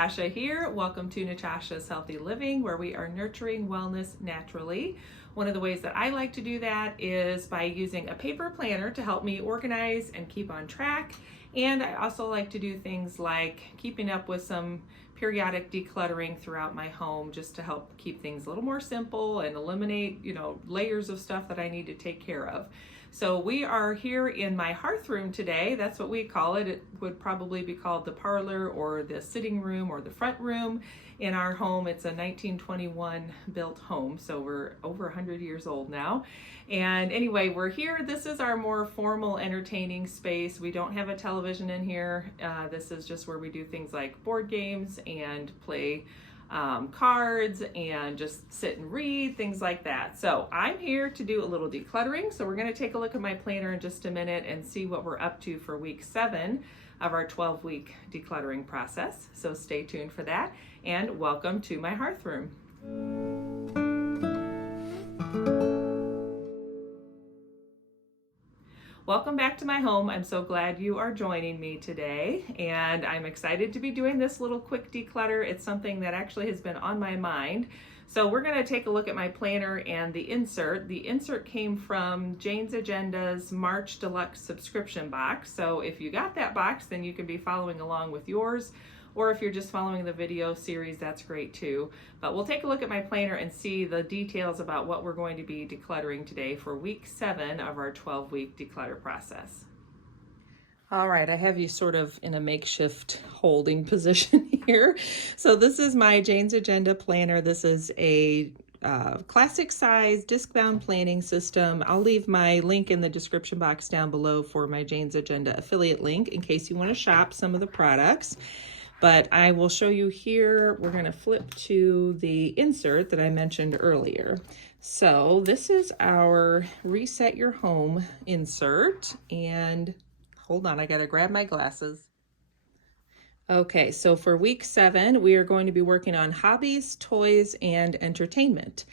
Natasha here. Welcome to Natasha's Healthy Living, where we are nurturing wellness naturally. One of the ways that I like to do that is by using a paper planner to help me organize and keep on track. And I also like to do things like keeping up with some periodic decluttering throughout my home, just to help keep things a little more simple and eliminate, layers of stuff that I need to take care of. So we are here in my hearth room today. That's what we call it. It would probably be called the parlor or the sitting room or the front room in our home. It's a 1921 built home, so we're over 100 years old now. And anyway, we're here. This is our more formal entertaining space. We don't have a television in here. This is just where we do things like board games and play cards and just sit and read, things like that. So I'm here to do a little decluttering. So we're going to take a look at my planner in just a minute and see what we're up to for week 7 of our 12-week decluttering process. So stay tuned for that, and welcome to my hearth room. Welcome back to my home. I'm so glad you are joining me today, and I'm excited to be doing this little quick declutter. It's something that actually has been on my mind. So we're going to take a look at my planner and the insert. The insert came from Jane's Agenda's March Deluxe subscription box. So if you got that box, then you can be following along with yours. Or if you're just following the video series, that's great too. But we'll take a look at my planner and see the details about what we're going to be decluttering today for week 7 of our 12-week declutter process. All right, I have you sort of in a makeshift holding position here. So this is my Jane's Agenda planner. This is a classic size disc-bound planning system. I'll leave my link in the description box down below for my Jane's Agenda affiliate link in case you want to shop some of the products. But I will show you here. We're going to flip to the insert that I mentioned earlier. So this is our Reset Your Home insert. And hold on, I got to grab my glasses. Okay, so for week 7, we are going to be working on hobbies, toys, and entertainment.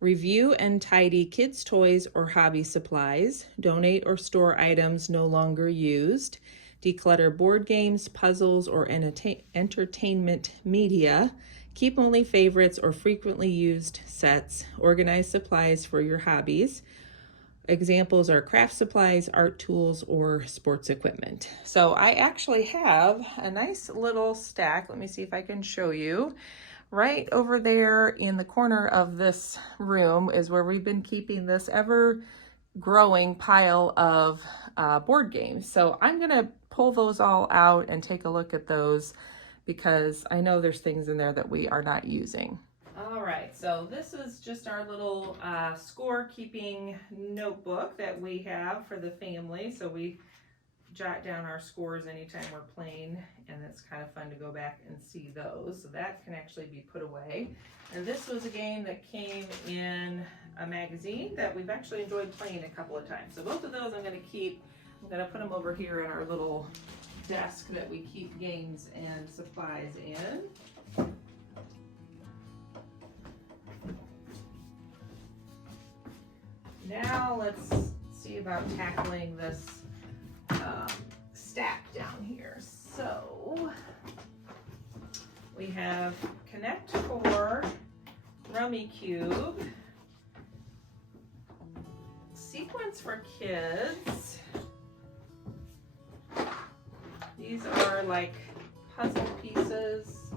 Review and tidy kids' toys or hobby supplies. Donate or store items no longer used. Declutter board games, puzzles, or entertainment media. Keep only favorites or frequently used sets. Organize supplies for your hobbies. Examples are craft supplies, art tools, or sports equipment. So I actually have a nice little stack. Let me see if I can show you. Right over there in the corner of this room is where we've been keeping this ever-growing pile of board games. So I'm going to pull those all out and take a look at those because I know there's things in there that we are not using. All right, so this is just our little score keeping notebook that we have for the family. So we jot down our scores anytime we're playing, and it's kind of fun to go back and see those. So that can actually be put away. And this was a game that came in a magazine that we've actually enjoyed playing a couple of times. So both of those I'm going to keep. I'm going to put them over here in our little desk that we keep games and supplies in. Now let's see about tackling this stack down here. So we have Connect 4, Rummy Cube, Sequence for Kids. These are like puzzle pieces.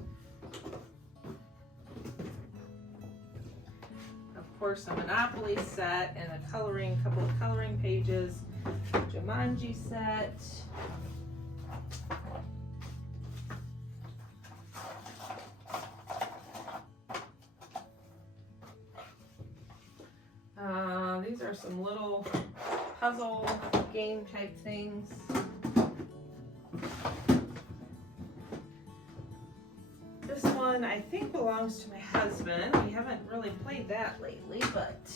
Of course, a Monopoly set and a couple of coloring pages. Jumanji set. These are some little puzzle game type things. This one I think belongs to my husband. We haven't really played that lately, but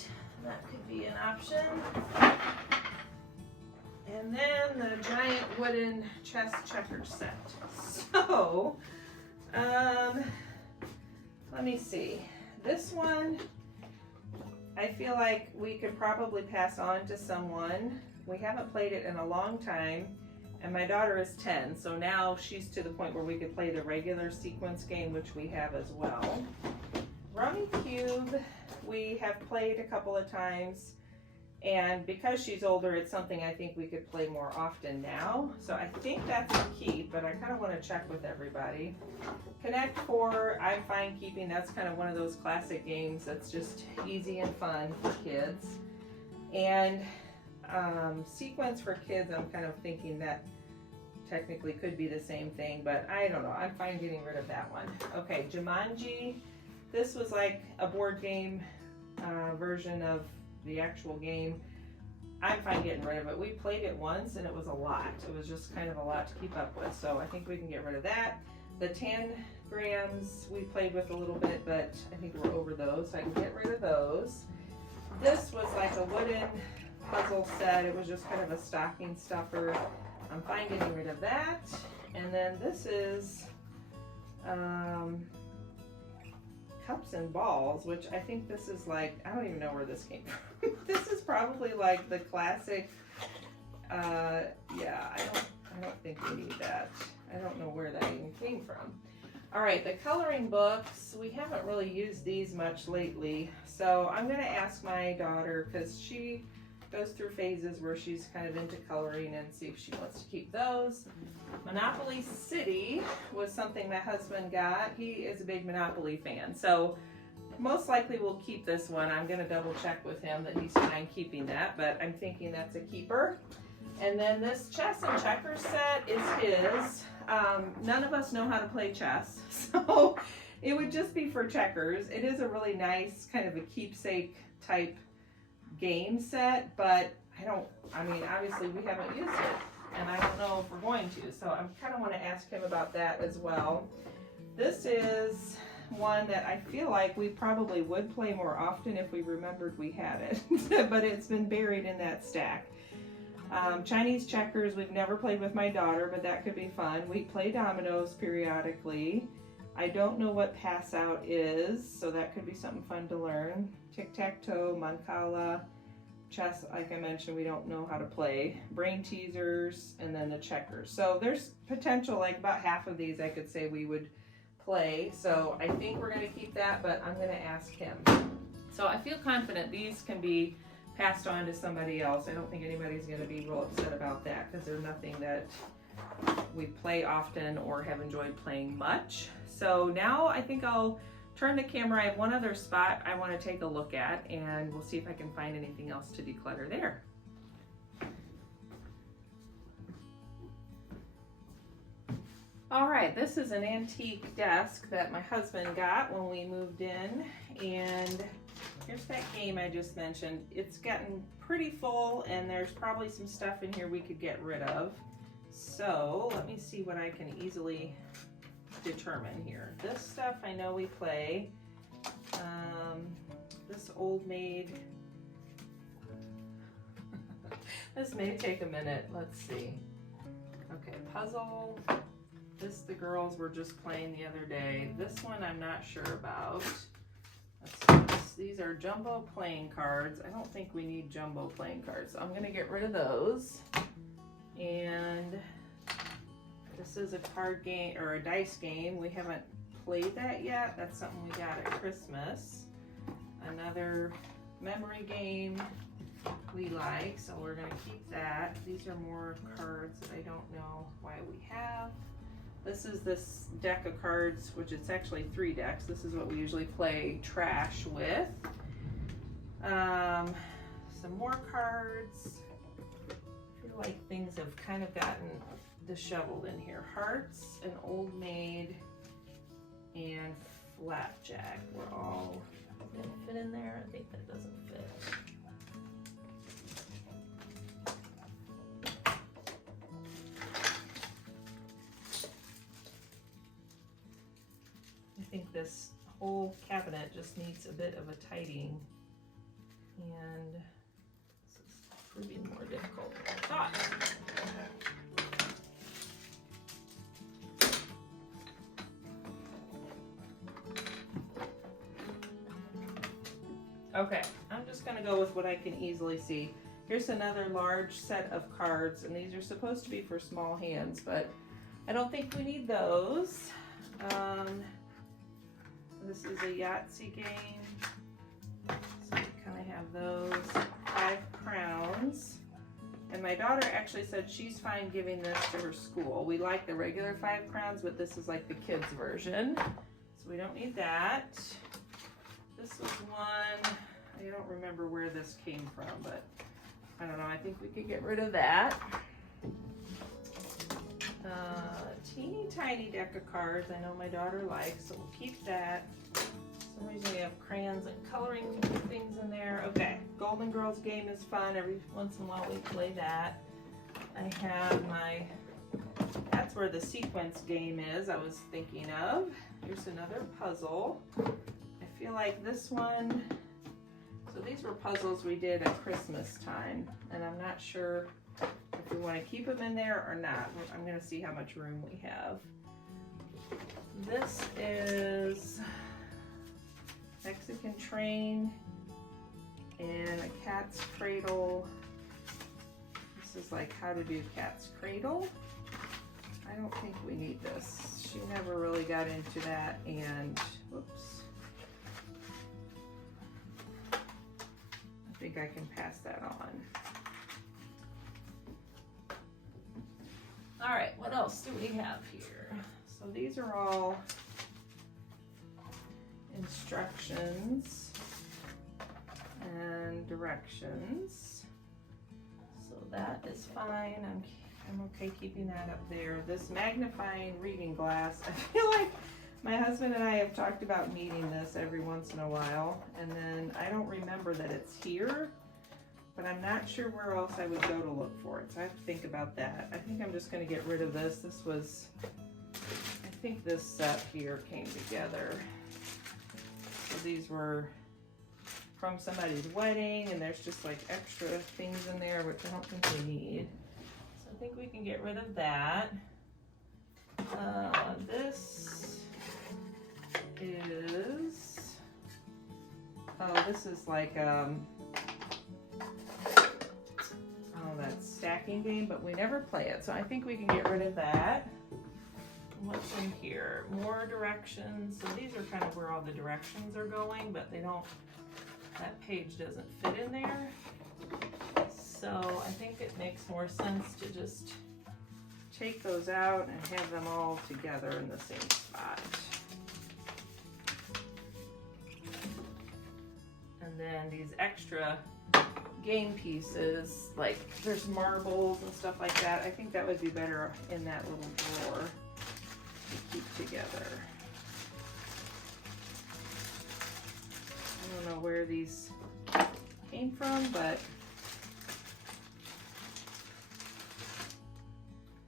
that could be an option. And then the giant wooden chess checker set. So, let me see. This one, I feel like we could probably pass on to someone. We haven't played it in a long time. And my daughter is 10, so now she's to the point where we could play the regular sequence game, which we have as well. Rummy Cube, we have played a couple of times, and because she's older, it's something I think we could play more often now. So I think that's a keep, but I kind of want to check with everybody. Connect 4, I'm fine keeping. That's kind of one of those classic games that's just easy and fun for kids. And sequence for kids, I'm kind of thinking that technically could be the same thing, but I don't know. I'm fine getting rid of that one. Okay, Jumanji. This was like a board game version of the actual game. I'm fine getting rid of it. We played it once and it was a lot. It was just kind of a lot to keep up with, so I think we can get rid of that. The tangrams we played with a little bit, but I think we're over those, so I can get rid of those. This was like a wooden puzzle set. It was just kind of a stocking stuffer. I'm fine getting rid of that. And then this is cups and balls, which I think this is like, I don't even know where this came from. This is probably like the classic, yeah, I don't think we need that. I don't know where that even came from. All right, the coloring books, we haven't really used these much lately. So I'm gonna ask my daughter, because she goes through phases where she's kind of into coloring, and see if she wants to keep those. Monopoly City was something my husband got. He is a big Monopoly fan, so most likely we'll keep this one. I'm gonna double check with him that he's fine keeping that, but I'm thinking that's a keeper. And then this chess and checkers set is his. None of us know how to play chess, so it would just be for checkers. It is a really nice kind of a keepsake type game set, but I mean, obviously we haven't used it, and I don't know if we're going to, so I kind of want to ask him about that as well. This is one that I feel like we probably would play more often if we remembered we had it, but it's been buried in that stack. Chinese checkers, we've never played with my daughter, but that could be fun. We play dominoes periodically. I don't know what pass out is, so that could be something fun to learn. Tic-tac-toe, mancala, chess, like I mentioned, we don't know how to play. Brain teasers, and then the checkers. So there's potential, like about half of these I could say we would play. So I think we're gonna keep that, but I'm gonna ask him. So I feel confident these can be passed on to somebody else. I don't think anybody's gonna be real upset about that, because they're nothing that we play often or have enjoyed playing much. So now I think I'll turn the camera. I have one other spot I want to take a look at, and we'll see if I can find anything else to declutter there. All right, this is an antique desk that my husband got when we moved in, and here's that game I just mentioned. It's gotten pretty full, and there's probably some stuff in here we could get rid of. So let me see what I can easily determine here. This stuff I know we play. This old maid. This may take a minute. Let's see. Okay, puzzle. This the girls were just playing the other day. This one I'm not sure about. These are jumbo playing cards. I don't think we need jumbo playing cards, so I'm gonna get rid of those. And this is a card game or a dice game. We haven't played that yet. That's something we got at Christmas. Another memory game we like, so we're gonna keep that. These are more cards that I don't know why we have. This is this deck of cards, which it's actually 3 decks. This is what we usually play trash with. Some more cards. I feel like things have kind of gotten disheveled in here. Hearts, an old maid, and flapjack. We're all gonna fit in there. I think that doesn't fit. I think this whole cabinet just needs a bit of a tidying, and this is proving more difficult than I thought. Okay, I'm just gonna go with what I can easily see. Here's another large set of cards, and these are supposed to be for small hands, but I don't think we need those. This is a Yahtzee game, so we kind of have those 5 crowns. And my daughter actually said she's fine giving this to her school. We like the regular 5 crowns, but this is like the kids version, so we don't need that. This was one, I don't remember where this came from, but I don't know, I think we could get rid of that. Teeny tiny deck of cards I know my daughter likes, so we'll keep that. For some reason we have crayons and coloring things in there. Okay, Golden Girls game is fun. Every once in a while we play that. I have my, that's where the sequence game is I was thinking of. Here's another puzzle. I feel like this one, so these were puzzles we did at Christmas time, and I'm not sure if we want to keep them in there or not. I'm going to see how much room we have. This is Mexican Train and a Cat's Cradle. This is like how to do Cat's Cradle. I don't think we need this. She never really got into that, and whoops. I think I can pass that on. All right, what else do we have here? So these are all instructions and directions. So that is fine. I'm okay keeping that up there. This magnifying reading glass, I feel like my husband and I have talked about needing this every once in a while, and then I don't remember that it's here, but I'm not sure where else I would go to look for it, so I have to think about that. I think I'm just going to get rid of this. This was, I think this set here came together. So these were from somebody's wedding, and there's just like extra things in there, which I don't think we need. So I think we can get rid of that. This is, oh, this is like, that stacking game, but we never play it, so I think we can get rid of that. What's in here? More directions. So these are kind of where all the directions are going, but they don't, that page doesn't fit in there. So I think it makes more sense to just take those out and have them all together in the same spot. And then these extra game pieces, like there's marbles and stuff like that. I think that would be better in that little drawer to keep together. I don't know where these came from, but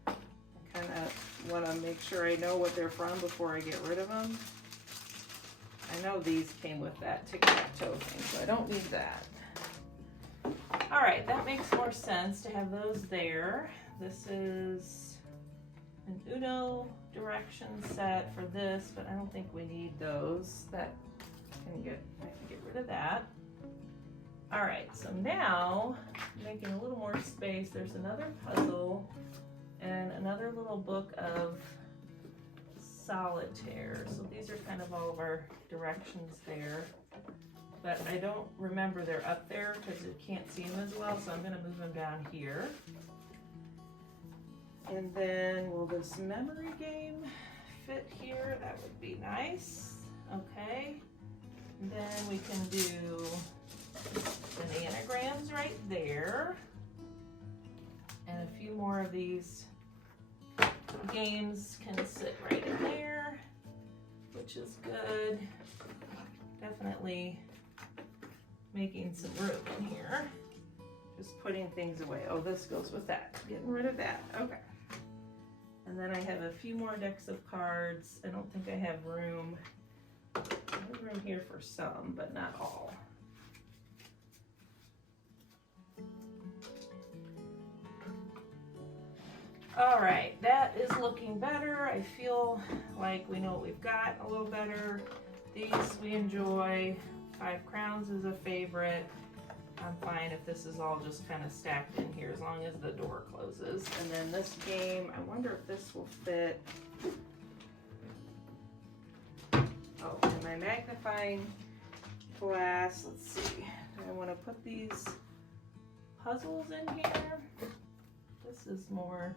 I kind of want to make sure I know what they're from before I get rid of them. I know these came with that tic-tac-toe thing, so I don't need that. All right, that makes more sense to have those there. This is an Uno direction set for this, but I don't think we need those. That I can get rid of that. All right, so now making a little more space, there's another puzzle and another little book of solitaire. So these are kind of all of our directions there. But I don't remember they're up there because you can't see them as well, so I'm going to move them down here. And then will this memory game fit here? That would be nice. Okay. And then we can do the anagrams right there. And a few more of these games can sit right in there, which is good. Definitely making some room in here. Just putting things away. Oh, this goes with that. Getting rid of that. Okay. And then I have a few more decks of cards. I don't think I have room. I have room here for some, but not all. All right, that is looking better. I feel like we know what we've got a little better. These we enjoy. 5 crowns is a favorite. I'm fine if this is all just kind of stacked in here as long as the door closes. And then this game, I wonder if this will fit. Oh, and my magnifying glass, let's see. Do I want to put these puzzles in here? This is more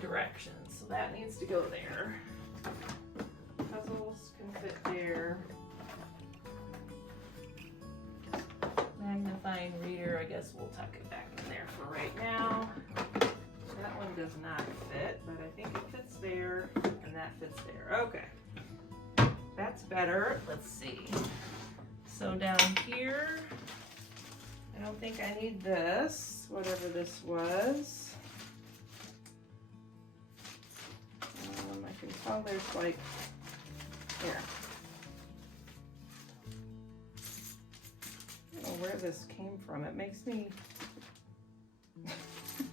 directions, so that needs to go there. Puzzles can fit there. Magnifying reader, I guess we'll tuck it back in there for right now. That one does not fit, but I think it fits there, and that fits there. Okay, that's better. Let's see. So down here, I don't think I need this, whatever this was. I can tell there's like, here. I don't know where this came from. It makes me,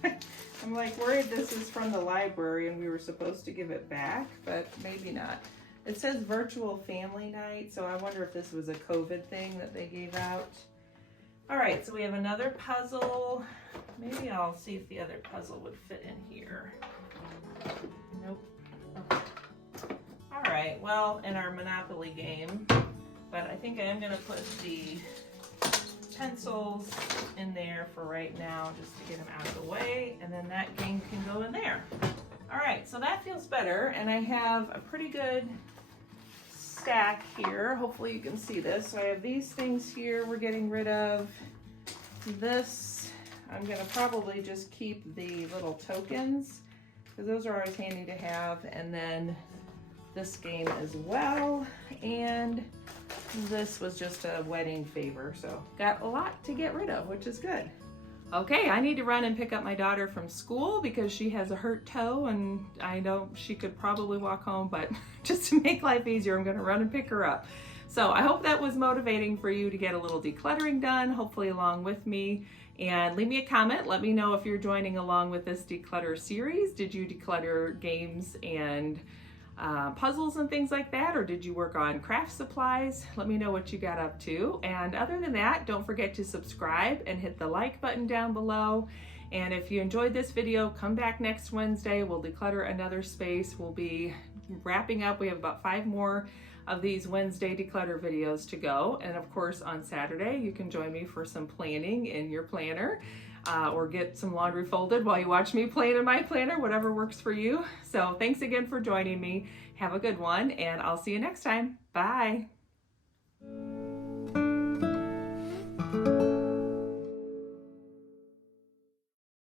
I'm like worried this is from the library and we were supposed to give it back, but maybe not. It says virtual family night, so I wonder if this was a COVID thing that they gave out. All right, so we have another puzzle. Maybe I'll see if the other puzzle would fit in here. Nope. Okay. All right, well, in our Monopoly game, but I think I am gonna put the pencils in there for right now just to get them out of the way, and then that game can go in there. All right, so that feels better, and I have a pretty good stack here. Hopefully you can see this. So I have these things here we're getting rid of. This, I'm gonna probably just keep the little tokens because those are always handy to have, and then this game as well, and this was just a wedding favor, so got a lot to get rid of, which is good. Okay, I need to run and pick up my daughter from school because she has a hurt toe, and I know she could probably walk home, but just to make life easier, I'm gonna run and pick her up. So I hope that was motivating for you to get a little decluttering done, hopefully along with me. And leave me a comment, let me know if you're joining along with this declutter series. Did you declutter games and puzzles and things like that, or did you work on craft supplies? Let me know what you got up to. And other than that, don't forget to subscribe and hit the like button down below. And if you enjoyed this video, come back next Wednesday. We'll declutter another space. We'll be wrapping up. We have about 5 more of these Wednesday declutter videos to go. And of course, on Saturday, you can join me for some planning in your planner. Or get some laundry folded while you watch me plan in my planner, whatever works for you. So thanks again for joining me. Have a good one, and I'll see you next time. Bye.